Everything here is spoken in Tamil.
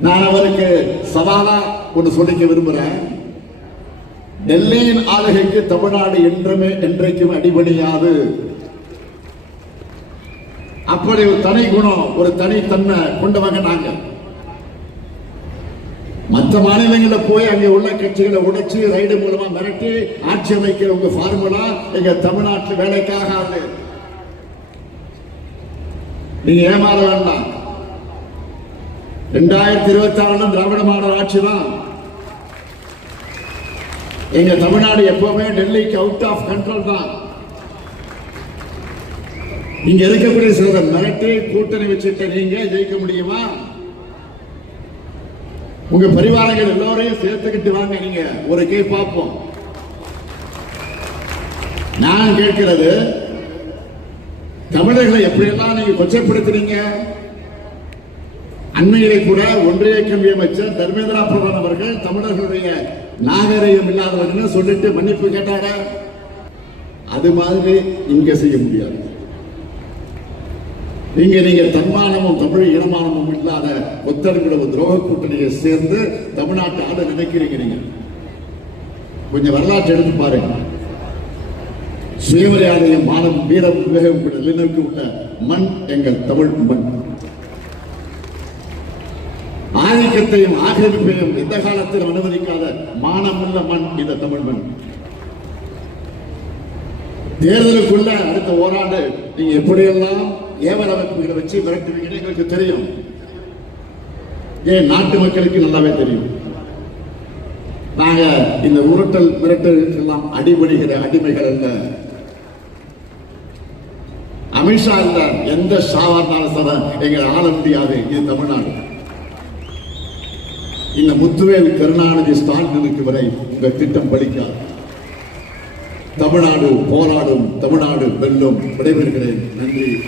நான் அவருக்கு சவாலா ஒன்று சொல்லிக்க விரும்புகிறேன் டெல்லியின் ஆளுகைக்கு தமிழ்நாடு என்றுமே என்றைக்கும் அடிபணியாது. அப்படி ஒரு தனி குணம் ஒரு தனித்தன்மை கொண்டவங்க நாங்க மற்ற மாநிலங்களில் போய் அங்கே உள்ள கட்சிகளை உடைச்சு ரைடு மூலமா மிரட்டி ஆட்சி அமைக்கிற உங்க ஃபார்முலா எங்க தமிழ்நாட்டில் வேலைக்காகாது. நீங்க ஏமாற வேண்டாம். ரெண்டாயிரத்தி இருபத்தி ஆறுல திராவிட மாடல் ஆட்சி தான். எங்க தமிழ்நாடு எப்பவுமே டெல்லிக்கு அவுட் ஆஃப் கண்ட்ரோல் தான். இங்க இருக்கக்கூடிய சில மிரட்டு கூட்டணி வச்சுட்டு நீங்க ஜெயிக்க முடியுமா? உங்க பரிவாரங்கள் எல்லோரையும் சேர்த்துக்கிட்டு வாங்க நீங்க. ஒரு கே பார்ப்போம். நான் கேட்கிறது தமிழர்களை எப்படியெல்லாம் நீங்க கொச்சைப்படுத்துறீங்க? அண்மையிலே கூட ஒன்றிய கல்வி அமைச்சர் தர்மேந்திரா பிரதான் அவர்கள் தமிழர்களுடைய நாகரிகம் இல்லாதவர்கள் சொல்லிட்டு மன்னிப்பு கேட்டாரா? அது மாதிரி இங்க செய்ய முடியாது. இங்க நீங்க தன்மானமும் தமிழ் இனமானமும் இல்லாத ஒத்தரவிட துரோக கூட்டணியை சேர்ந்து தமிழ்நாட்டு ஆட நினைக்கிறீங்க நீங்க. கொஞ்சம் வரலாற்று எடுத்து பாருங்க. சுயமரியாதையும் மானம் வீரம் விவேகம் கூட நிலைநிறுத்தி உள்ள மண் எங்கள் தமிழ் மண். ஆதிக்கத்தையும் ஆக்கிரமிப்பையும் எந்த காலத்தில் அனுமதிக்காத மானமுள்ள மண் இந்த தமிழ் மண். தேர்தலுக்குள்ள அடுத்த ஓராண்டு நீங்க எப்படியெல்லாம் ஏவல் அமைப்புகளை வச்சு மிரட்டுவீங்கன்னு எங்களுக்கு தெரியும். ஏன் நாட்டு மக்களுக்கு நல்லாவே தெரியும். நாங்க இந்த உருட்டல் மிரட்டலுக்கு எல்லாம் அடிபடுகிற அடிமைகள் அல்ல. அமித்ஷா இல்ல எந்த சாவார்னாலும் சரி எங்களை ஆள முடியாது இது தமிழ்நாடு. இந்த முத்துவேல் கருணாநிதி ஸ்டாலினுக்கு வரை இந்த திட்டம் பலிக்காது. தமிழ்நாடு போராடும் தமிழ்நாடு வெல்லும். விடைபெறுகிறேன். நன்றி.